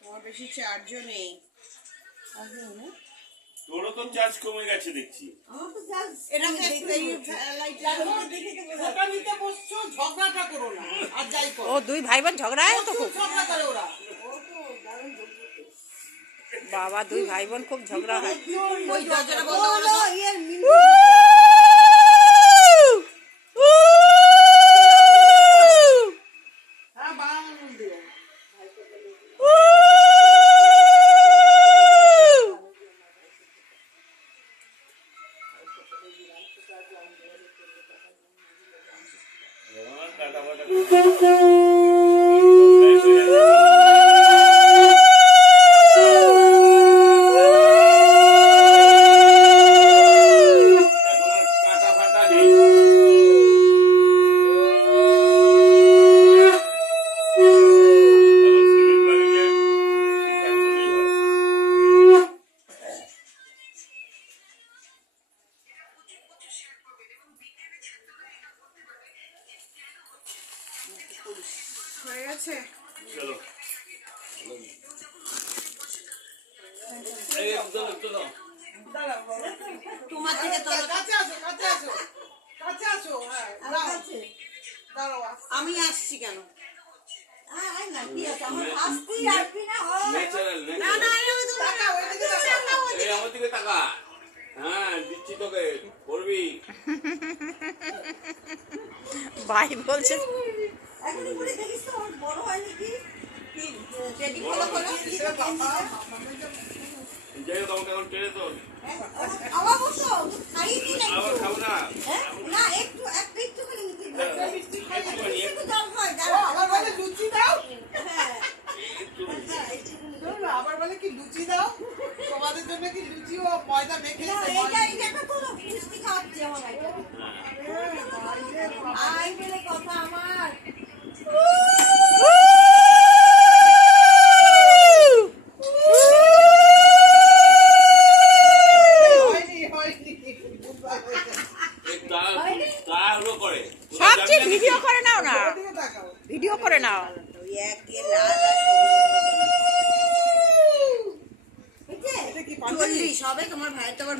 তোমার বেশি চার্জও নেই। তোরও তো চার্জ কমে গেছে দেখছি। এটাকে নিতে বসছো, ঝগড়াটা করো না। আর যাই করো, ও দুই ভাই বোন ঝগড়া হয় তো খুব। ঝগড়া করে ওরা। বাবা দুই ভাই বোন খুব ঝগড়া হয়। ওই দরজাটা বন্ধ করে দাও। হ্যাঁ, বারান্দা দিও। কাটা ফাটা হয়ে গেছে। চলো তোমার থেকে কাছে আসো, কাছে আসো, কাছে আসো। হ্যাঁ, দাঁড়াও, আমি আসছি কেন? আমার দিকে তাকা। হ্যাঁ দিচ্ছি তোকে, করবি। ভাই বলছে যাই হোক আমাকে এখন টেনে তো আবার খাবো না। আবার বলে লুচি দাও। আবার বলে কি লুচি দাও, তোমাদের জন্য কি লুচি ও ময়দা মেখে কথা আমার। সবচেয়ে ভিডিও করে নাও না, ভিডিও করে নাও। চল্লিশ হবে তোমার ভাই, তোমার